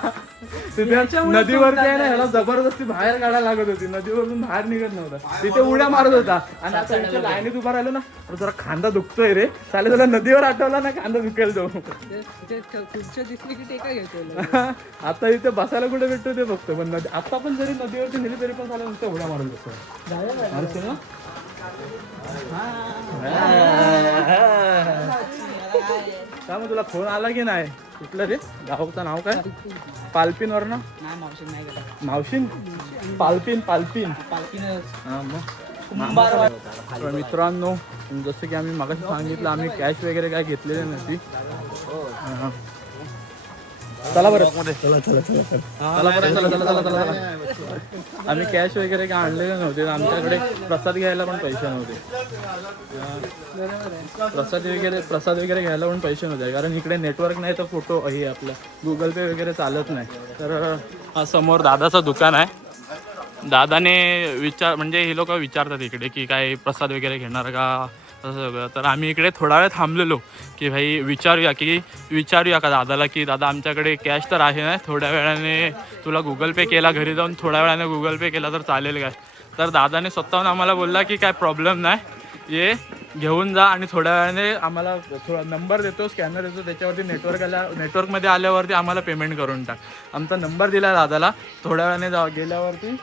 तिथे नदीवरती आहे ना ह्याला जबरदस्ती बाहेर काढायला लागत होती नदीवरून बाहेर निघत नव्हता तिथे उड्या मारत होता आणि आता त्यांच्या लाईनीत उभा राहिलो ना तर जरा खांदा दुखतोय रे चालेल त्याला नदीवर आठवला ना खांदा दुखेल तो खुर्च्या दिसली की टेका घेतो आता इथे बसायला कुठे भेटतो ते बघतो पण नदी आता पण जरी नदीवरती नेली तरी पण चालेल नुसतं उड्या मारून बसतो मारतो ना काय मग तुला फोन आला की नाही कुठलं रे गावचं नाव काय पालपिन वर ना नाही मावशी नाही गेला मावशीन पालपिन पालपिन हा मग तर मित्रांनो जसं की आम्ही मगाशी सांगितलं आम्ही कॅश वगैरे काय घेतलेले नव्हती चला बरं चला आम्ही कॅश वगैरे काय आणलेले नव्हते आमच्याकडे प्रसाद घ्यायला पण पैसे नव्हते प्रसाद वगैरे घ्यायला पण पैसे नव्हते कारण इकडे नेटवर्क नाही तर फोटो हे आपलं गुगल पे वगैरे चालत नाही तर हा समोर दादाचं दुकान आहे दादाने म्हणजे हे लोक विचारतात इकडे की काय प्रसाद वगैरे घेणार का असं सगळं तर आम्ही इकडे थोडा वेळ थांबलेलो की भाई विचारूया का दादाला की दादा आमच्याकडे कॅश तर आहे ना थोड्या वेळाने तुला गुगल पे केला घरी जाऊन थोड्या वेळाने गुगल पे केला तर चालेल काय तर दादाने स्वतःहून आम्हाला बोलला की काय प्रॉब्लेम नाही ये घेऊन जा आणि थोड्या वेळाने आम्हाला थोडा नंबर देतो स्कॅनर देतो त्याच्यावरती नेटवर्कमध्ये आल्यावरती आम्हाला पेमेंट करून टाक आमचा नंबर दिला दादाला थोड्या वेळाने गेल्यावरती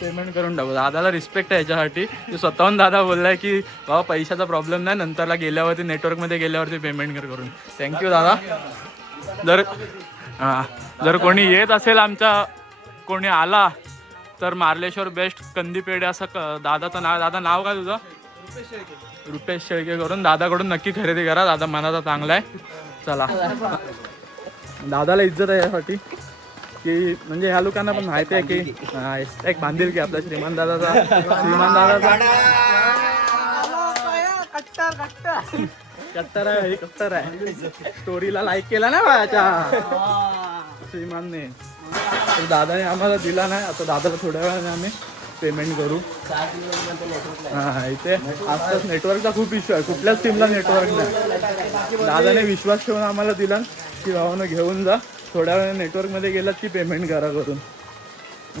पेमेंट करून टाकू दादाला रिस्पेक्ट आहे याच्यासाठी की स्वतःहून दादा बोललाय की बाबा पैशाचा प्रॉब्लेम नाही नंतरला गेल्यावरती नेटवर्कमध्ये गेल्यावरती पेमेंट करून थँक्यू दादा जर कोणी येत असेल आमचा कोणी आला तर मार्लेश्वर बेस्ट कंदीपेढे असं दादाचं नाव दादा नाव काय तुझं रुपेश शेळके करून दादाकडून नक्की खरेदी करा दादा मनाचा चांगला आहे चला दादाला इज्जत आहे यासाठी की म्हणजे ह्या लोकांना पण माहिती आहे की एक बांधील की आपला श्रीमान दादाचा कट्टर आहे स्टोरीला लाईक केला ना बाळाच्या श्रीमानने तर दादाने आम्हाला दिला नाही आता दादाला थोड्या वेळाने आम्ही पेमेंट करू इथे आजकाल नेटवर्कचा खूप इश्यू आहे कुठल्याच सिमला नेटवर्क नाही दादाने विश्वास ठेवून आम्हाला दिला की भावानं घेऊन जा थोड्या वेळा नेटवर्कमध्ये गेलात की पेमेंट करा करून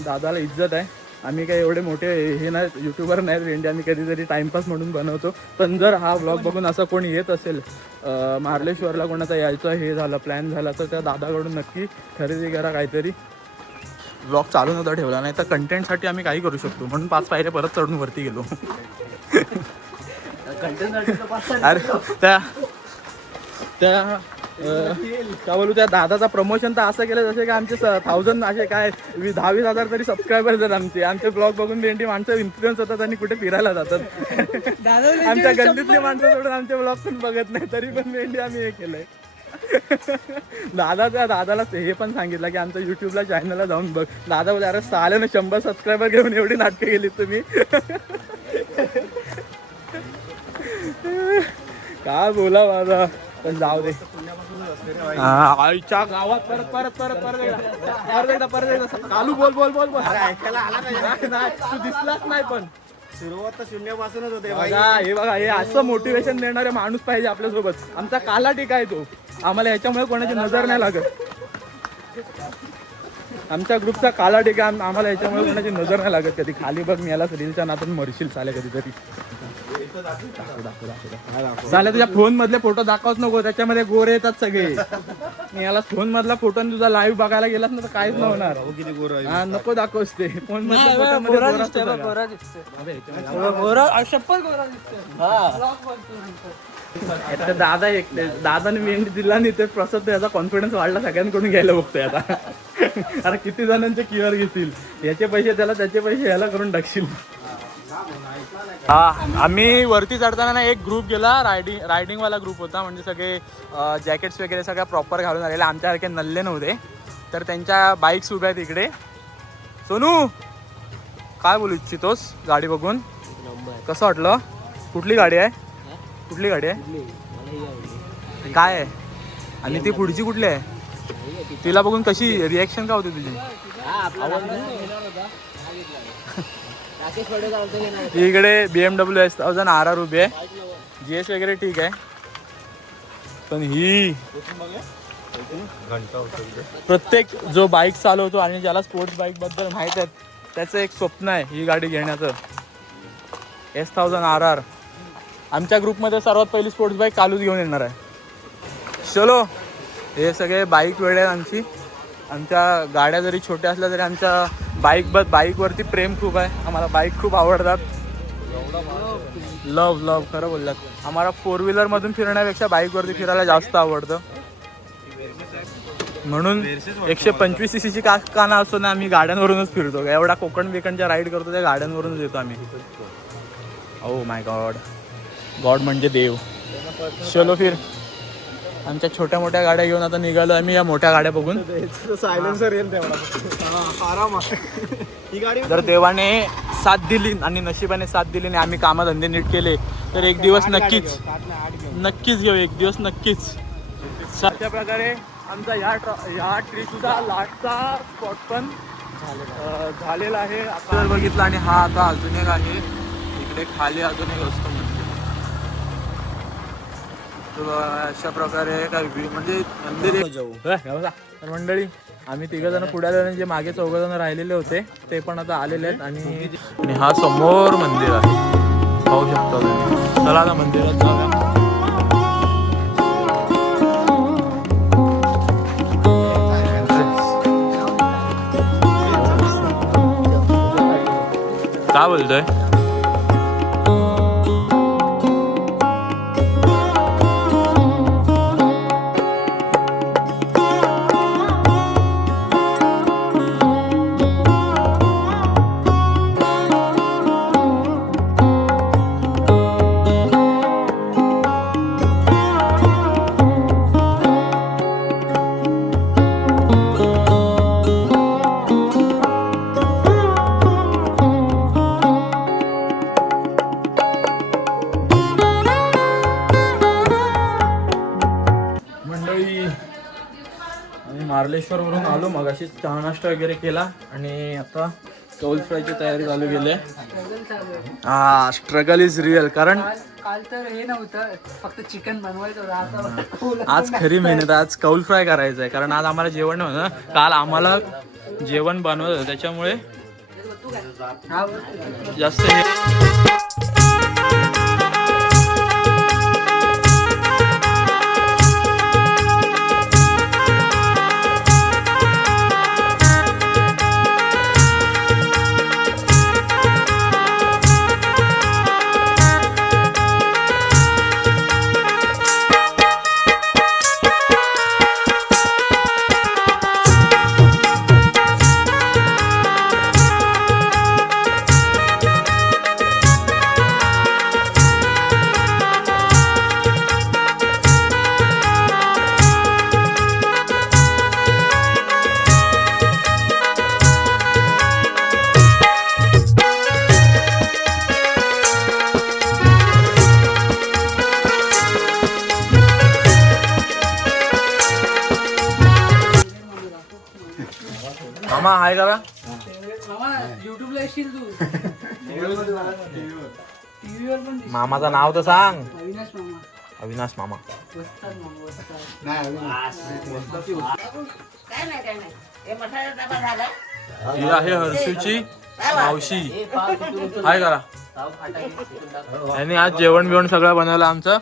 दादाला इज्जत आहे आम्ही काही एवढे मोठे हे नाही यूट्यूबर नाहीत इंडिया आम्ही कधीतरी टाइमपास म्हणून बनवतो पण जर हा ब्लॉग बघून असं कोणी येत असेल मार्लेश्वरला कोणाचा यायचं हे झालं प्लॅन झाला तर त्या दादाकडून नक्की खरेदी करा काहीतरी ब्लॉग चालू नव्हता ठेवला नाही तर कंटेंटसाठी आम्ही काही करू शकतो म्हणून 5 पायऱ्या परत चढून वरती गेलो अरे त्या काय बोलू त्या दादाचा प्रमोशन तर असं केलं जसे की आमचे 1000 असे काय 10,000 तरी सबस्क्रायबर्स आहेत आमचे ब्लॉग बघून भेंडी माणसं इन्फ्लुएन्स होतात आणि कुठे फिरायला जातात आमच्या गल्लीतली माणसं सोडून आमचे ब्लॉग पण बघत नाही तरी पण भेंडी आम्ही हे केलंय दादाला हे पण सांगितलं की आमच्या युट्यूबला चॅनलला जाऊन बघ दादा बोलले अरे साले ना 100 सबस्क्रायबर घेऊन एवढी नाटकं केली तुम्ही काय बोला माझा पण जाऊ दे आईच्या गावात परत एकदा चालू बोल तू दिसलाच नाही पण सुरुवात तर शून्यापासूनच होते हे बघा हे असं मोटिवेशन देणारे माणूस पाहिजे आपल्यासोबत आमचा काला टीका आहे तो आम्हाला ह्याच्यामुळे कोणाची नजर नाही लागत आमच्या ग्रुपचा काला टीका आम्हाला ह्याच्यामुळे कोणाची नजर नाही लागत कधी खाली बघ मी याला रीलच्या नातून मरशील चाले कधीतरी चालेल तुझ्या फोन मधले फोटो दाखवत नको त्याच्यामध्ये गोरे येतात सगळे मी याला फोन मधला फोटो तुझा लाईव्ह बघायला गेलास ना तर काहीच नाही होणार हा नको दाखवस ते फोन मधल्या फोटो मध्ये दादाने मेंढी दिला नाही ते प्रसाद त्याचा कॉन्फिडन्स वाढला सगळ्यांकडून घ्यायला बघतोय आता अरे किती जणांचे क्युआर घेतील याचे पैसे त्याला त्याचे पैसे याला करून टाकशील आम्ही वरती चढताना ना एक ग्रुप गेला रायडिंगवाला ग्रुप होता म्हणजे सगळे जॅकेट्स वगैरे सगळ्या प्रॉपर घालून आलेले आमच्यासारखे नल्ले नव्हते तर त्यांच्या बाईक्स उभ्या आहेत इकडे सोनू काय बोलू इच्छितोस गाडी बघून कसं वाटलं कुठली गाडी आहे काय आहे आणि ती पुढची कुठली आहे तिला बघून कशी रिॲक्शन का होती तुझी इकडे BMW S1000 RR उभी आहे GS वगैरे ठीक आहे पण ही प्रत्येक जो बाईक चालवतो आणि ज्याला स्पोर्ट्स बाईक बद्दल माहित आहे त्याचं एक स्वप्न आहे ही गाडी घेण्याचं. S1000 RR आमच्या ग्रुपमध्ये सर्वात पहिली स्पोर्ट्स बाईक कालूच घेऊन येणार आहे. चलो, हे सगळे बाईक वेळ आहे आमची. आमच्या गाड्या जरी छोट्या असल्या तरी आमच्या बाईकवरती प्रेम खूप आहे. आम्हाला बाईक खूप आवडतात. लव खरं बोललात. आम्हाला 4 व्हीलरमधून फिरण्यापेक्षा बाईकवरती फिरायला जास्त आवडतं. म्हणून 125 cc का ना असतो ना, आम्ही गाड्यांवरूनच फिरतो. एवढा कोकणच्या राईड करतो त्या गाड्यांवरूनच येतो आम्ही. ओ माय गॉड म्हणजे देव. चलो फिर. आमच्या छोट्या मोठ्या गाड्या घेऊन आता निघालो आम्ही या मोठ्या गाड्या बघून. सायलेन्सर येईल तेवढा आराम ही गाडी जर देवाने साथ दिली आणि नशिबाने साथ दिली आणि आम्ही कामधंदे नीट केले तर एक दिवस नक्कीच घेऊ. एक दिवस नक्कीच. अशा प्रकारे आमचा या ट्रिपचा लास्टचा स्पॉट पण झालेला आहे. आता बघितला आणि हा आता अजून एक आहे इकडे खाली अजून एक असतो अशा प्रकारे काय म्हणजे मंदिर. तर मंडळी आम्ही 3 जण पुढे आलो आणि जे मागे 4 जण राहिलेले होते ते पण आता आलेले आहेत. आणि हा समोर मंदिर आहे पाहू शकता तुम्ही. चला आता मंदिरात जाऊया. काय बोलतोय? मार्लेश्वरवरून आलो मग अशीच चहा नाश्ता वगैरे केला आणि आता कौल फ्रायची तयारी चालू केली आहे. Struggle is real. कारण काल तर हे नव्हतं, फक्त चिकन बनवायचं होतं. आज खरी मेहनत. आज कौल फ्राय करायचं आहे कारण आज आम्हाला जेवण नव्हतं ना. काल आम्हाला जेवण बनवत होतं त्याच्यामुळे जास्त हे. मामा हाय करा. युट्यूबला येशील तू. टीव्हीवर पण मामाचं नाव तर सांग. अविनाश मामा. अविनाश मामा. वस्ताद मामा वस्ताद. ही आहे हर्षूची मावशी. हाय करा. आणि आज जेवण बिवण सगळं बनवलं आमचं.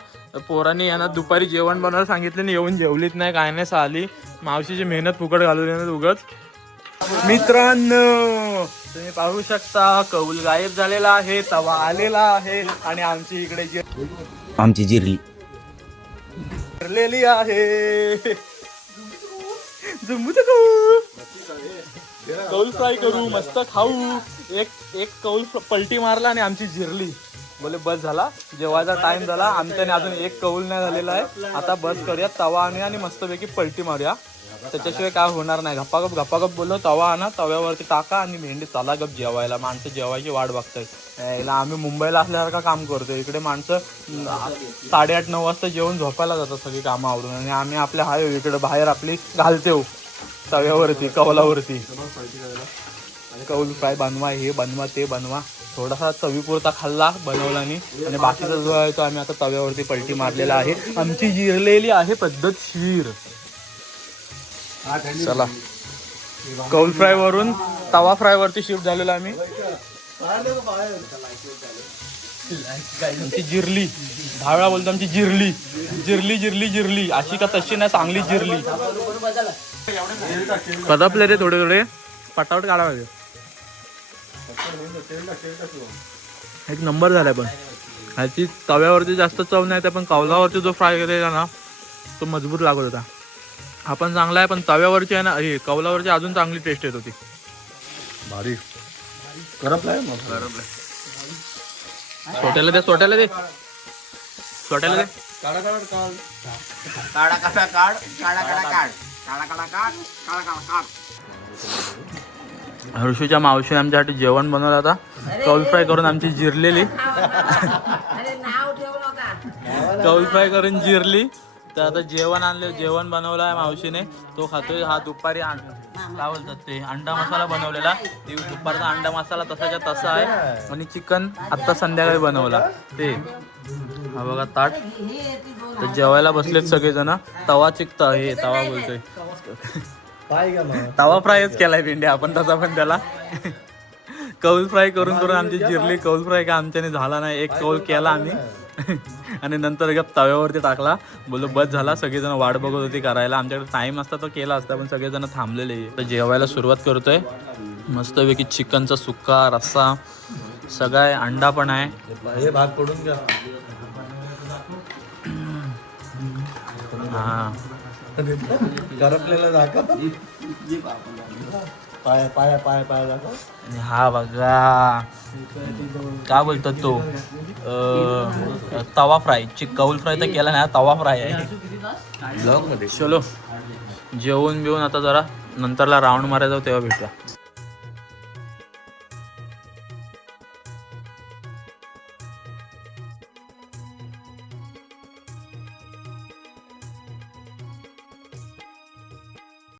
पोरांनी यांना दुपारी जेवण बनवायला सांगितलं आणि येऊन जेवलीच नाही काय नाही. साली मावशीची मेहनत फुकट घालून येणार उगाच. मित्रांनो तुम्ही पाहू शकता कौल गायब झालेला आहे, तवा आलेला आहे आणि आमची इकडे आमची जिरलेली आहे. कौल फ्राय करू, मस्त खाऊ. एक कौल पलटी मारला आणि आमची जिरली. बोले बस झाला, जेवायचा टाइम झाला. आमच्याने अजून एक कौल नाही झालेला आहे. आता बस करूया, तवा आणूया आणि मस्तपैकी पलटी मारूया. त्याच्याशिवाय काय होणार नाही. गप्पागप बोललो, तवा आणा, तव्यावरती टाका आणि भेंडी चला गप जेवायला. माणसं जेवायची वाट बघतायत. याला आम्ही मुंबईला असल्यासारखं काम करतो. इकडे माणसं 8:30-9 वाजता जेवून झोपायला जातात सगळी कामं आवरून आणि आम्ही आपल्या हाय इकडे बाहेर आपली घालतो तव्यावरती, कौलावरती. कौल फ्राय बनवा, हे बनवा, ते बनवा. थोडासा चवीपुरता खाल्ला बनवला आणि बाकीचा जो आहे तो आम्ही आता तव्यावरती पलटी मारलेला आहे. आमची जिरलेली आहे पद्धतशीर. चला कौल फ्राय वरून तवा फ्राय वरती शिफ्ट झालेलो आम्ही. आमची जिरली, दहा बोलतो आमची जिरली जिरली जिरली जिरली, अशी का तशी नाही, चांगली जिरली. पदपले रे थोडे थोडे पटावट काढावे. एक नंबर झालाय. पण ह्याची तव्यावरती जास्त चव नाही, त्या पण कौलावरती जो फ्राय केलेला ना तो मजबूत लागत होता. आपण चांगला आहे, पण तव्यावरची आहे ना हे कौलावरची अजून चांगली टेस्ट येत होती. भारी करपलाय मग. सोट्याला दे सोट्याला दे सोट्याला दे. काढा काढा काढ. काढा काढा काढ काढा काढा काढ काढा काढा काढ काढा काढा काढ. हर्षूच्या मावशीने आमच्यासाठी जेवण बनवलं आता. कौल फ्राय करून आमची जिरलेली कौल फ्राय करून जिरली. तर आता जेवण आणले, जेवण बनवलं आहे मावशीने, तो खातोय. हा दुपारी काय बोलतात ते अंडा मसाला बनवलेला. दुपारचा अंडा मसाला तसाच्या तसा आहे. आणि चिकन आत्ता संध्याकाळी बनवला ते. हा बघा ताट. तर जेवायला बसलेत सगळेजण. तवा चिकता हे तवा बोलतोय तवा फ्रायच केलाय भेंड्या आपण तसा पण त्याला. कौल फ्राय करून करून आमची जिरली. कौल फ्राय का आमच्याने झाला नाही. एक कौल केला आम्ही आणि नंतर गप तव्यावरती टाकला. बोललो बस झाला. सगळेजण वाट बघत होती करायला. आमच्याकडे टाइम असता तो केला असता, पण सगळेजण थांबलेले. तर जेवायला सुरुवात करतोय. मस्तपैकी चिकनचा सुक्का रस्सा सगळा आहे. अंडा पण आहे. हे भाग पडून घ्या. हा करपलेला दाखव. पाय पाय पाय पाय दाखव. आणि हा बघा काय बोलतात तो तवा फ्राय. कौल फ्राय तर केला नाही, तवा फ्राय आहे. ब्लॉग मध्ये चलो जेवून बिवून आता जरा नंतरला राऊंड मारायला जाऊ, तेव्हा भेटूया.